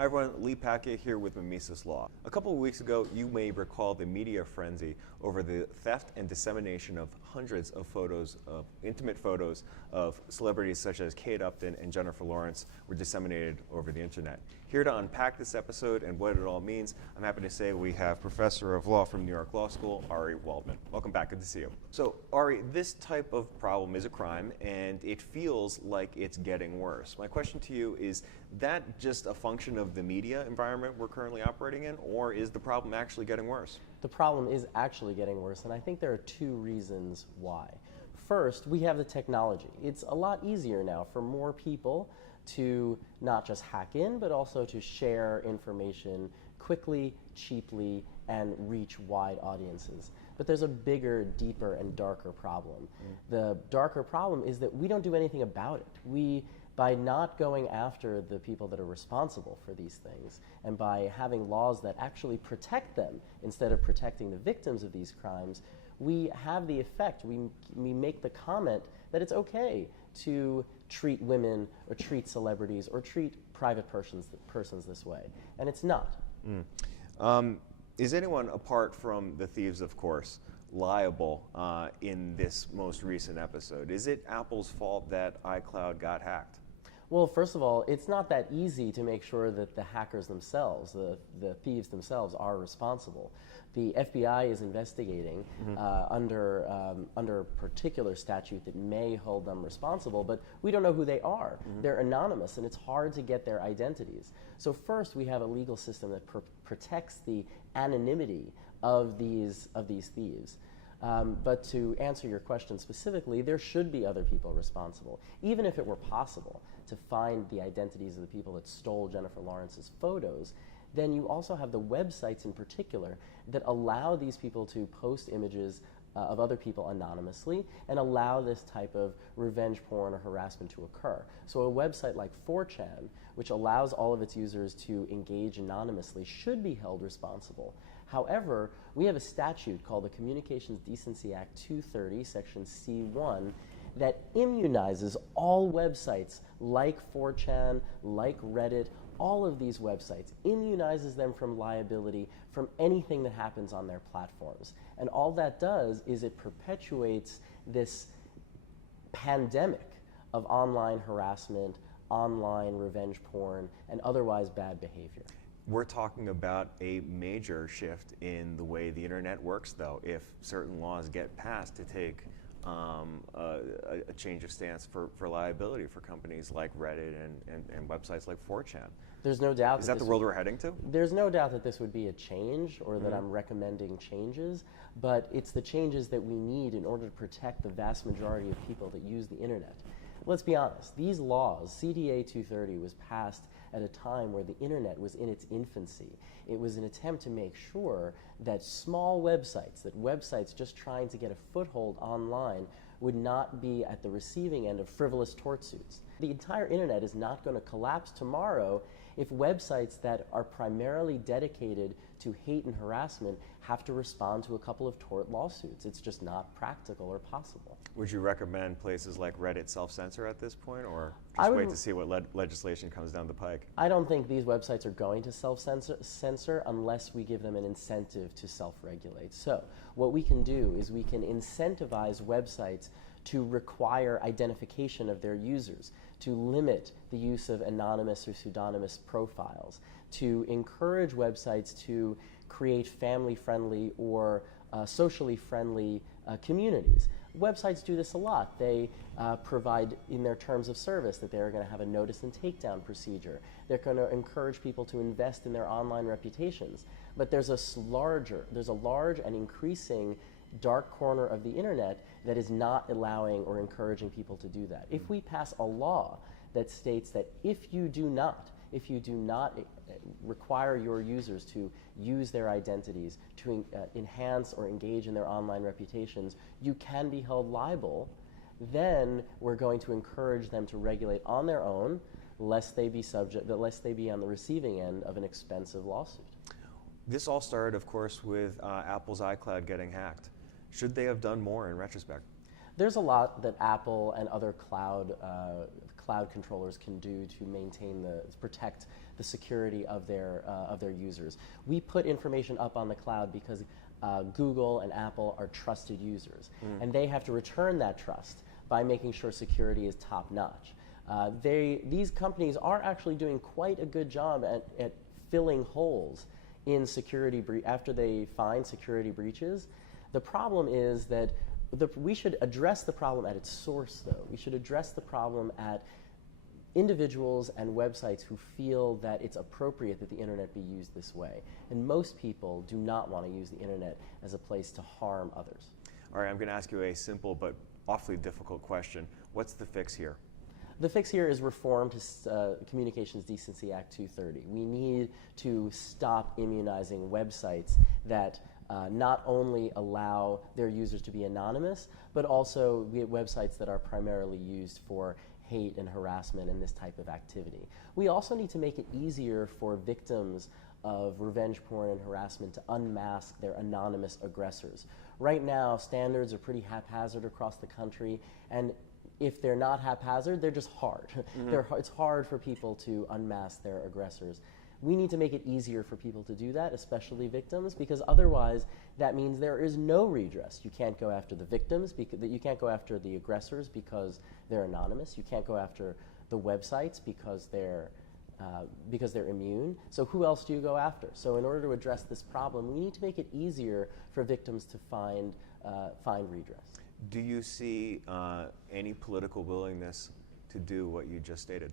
Hi everyone, Lee Packett here with Mimesis Law. A couple of weeks ago, you may recall the media frenzy over the theft and dissemination of hundreds of photos, intimate photos of celebrities such as Kate Upton and Jennifer Lawrence were disseminated over the internet. Here to unpack this episode and what it all means, I'm happy to say we have Professor of Law from New York Law School, Ari Waldman. Welcome back, good to see you. So Ari, this type of problem is a crime and it feels like it's getting worse. My question to you is that just a function of the media environment we're currently operating in, or is the problem actually getting worse? The problem is actually getting worse, and I think there are two reasons why. First, we have the technology. It's a lot easier now for more people to not just hack in, but also to share information quickly, cheaply, and reach wide audiences. But there's a bigger, deeper, and darker problem. The darker problem is that we don't do anything about it. By not going after the people that are responsible for these things, and by having laws that actually protect them instead of protecting the victims of these crimes, we have the effect, we make the comment that it's okay to treat women or treat celebrities or treat private persons this way, and it's not. Is anyone, apart from the thieves, of course, liable in this most recent episode? Is it Apple's fault that iCloud got hacked? Well, first of all, it's not that easy to make sure that the hackers themselves, the thieves themselves, are responsible. The FBI is investigating under a particular statute that may hold them responsible, but we don't know who they are. They're anonymous, and it's hard to get their identities. So first, we have a legal system that protects the anonymity of these thieves. But to answer your question specifically, there should be other people responsible. Even if it were possible to find the identities of the people that stole Jennifer Lawrence's photos, then you also have the websites in particular that allow these people to post images of other people anonymously and allow this type of revenge porn or harassment to occur. So a website like 4chan, which allows all of its users to engage anonymously, should be held responsible. However, we have a statute called the Communications Decency Act 230, Section C1, that immunizes all websites like 4chan, like Reddit, all of these websites, immunizes them from liability from anything that happens on their platforms. And all that does is it perpetuates this pandemic of online harassment, online revenge porn, and otherwise bad behavior. We're talking about a major shift in the way the internet works, though, if certain laws get passed to take a change of stance for liability for companies like Reddit and websites like 4chan. There's no doubt. Is that the world we're heading to? There's no doubt that this would be a change, or that I'm recommending changes, but it's the changes that we need in order to protect the vast majority of people that use the internet. Let's be honest, these laws, CDA 230 was passed at a time where the internet was in its infancy. It was an attempt to make sure that small websites, that websites just trying to get a foothold online, would not be at the receiving end of frivolous tort suits. The entire internet is not going to collapse tomorrow if websites that are primarily dedicated to hate and harassment have to respond to a couple of tort lawsuits. It's just not practical or possible. Would you recommend places like Reddit self-censor at this point, or just wait to see what legislation comes down the pike? I don't think these websites are going to self-censor unless we give them an incentive to self-regulate. So what we can do is we can incentivize websites to require identification of their users, to limit the use of anonymous or pseudonymous profiles, to encourage websites to create family-friendly or socially friendly communities. Websites do this a lot. They provide in their terms of service that they're going to have a notice and takedown procedure. They're going to encourage people to invest in their online reputations. But there's a large and increasing dark corner of the internet that is not allowing or encouraging people to do that. If we pass a law that states that if you do not require your users to use their identities to enhance or engage in their online reputations, you can be held liable, then we're going to encourage them to regulate on their own, lest they be on the receiving end of an expensive lawsuit. This all started, of course, with Apple's iCloud getting hacked. Should they have done more in retrospect? There's a lot that Apple and other cloud cloud controllers can do to protect the security of their users. We put information up on the cloud because Google and Apple are trusted users, and they have to return that trust by making sure security is top-notch. These companies are actually doing quite a good job at filling holes in security after they find security breaches. The problem is that we should address the problem at its source, though. We should address the problem at individuals and websites who feel that it's appropriate that the internet be used this way. And most people do not want to use the internet as a place to harm others. All right, I'm going to ask you a simple but awfully difficult question. What's the fix here? The fix here is reform to Communications Decency Act 230. We need to stop immunizing websites that not only allow their users to be anonymous, but also websites that are primarily used for hate and harassment and this type of activity. We also need to make it easier for victims of revenge porn and harassment to unmask their anonymous aggressors. Right now, standards are pretty haphazard across the country, and if they're not haphazard, they're just hard. It's hard for people to unmask their aggressors. We need to make it easier for people to do that, especially victims, because otherwise that means there is no redress. You can't go after the victims, you can't go after the aggressors because they're anonymous. You can't go after the websites because they're immune. So who else do you go after? So in order to address this problem, we need to make it easier for victims to find redress. Do you see any political willingness to do what you just stated?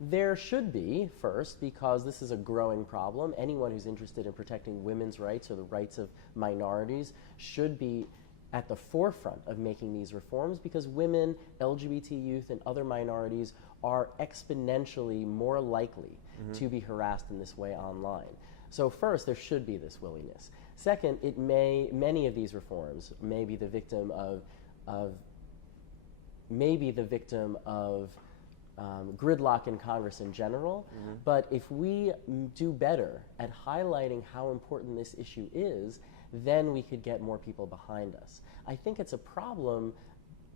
There should be, first, because this is a growing problem. Anyone who's interested in protecting women's rights or the rights of minorities should be at the forefront of making these reforms, because women, LGBT youth, and other minorities are exponentially more likely to be harassed in this way online. So first, there should be this willingness. Second, many of these reforms may be the victim of gridlock in Congress in general, but if we do better at highlighting how important this issue is, then we could get more people behind us. I think it's a problem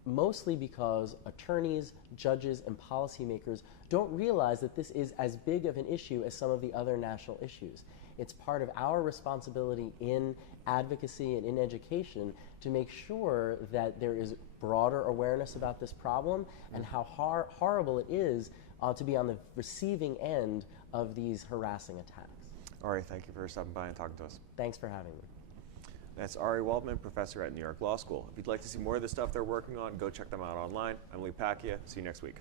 mostly because attorneys, judges, and policymakers don't realize that this is as big of an issue as some of the other national issues. It's part of our responsibility in advocacy and in education to make sure that there is broader awareness about this problem and how horrible it is to be on the receiving end of these harassing attacks. All right, thank you for stopping by and talking to us. Thanks for having me. That's Ari Waldman, professor at New York Law School. If you'd like to see more of the stuff they're working on, go check them out online. I'm Lee Pacquiao. See you next week.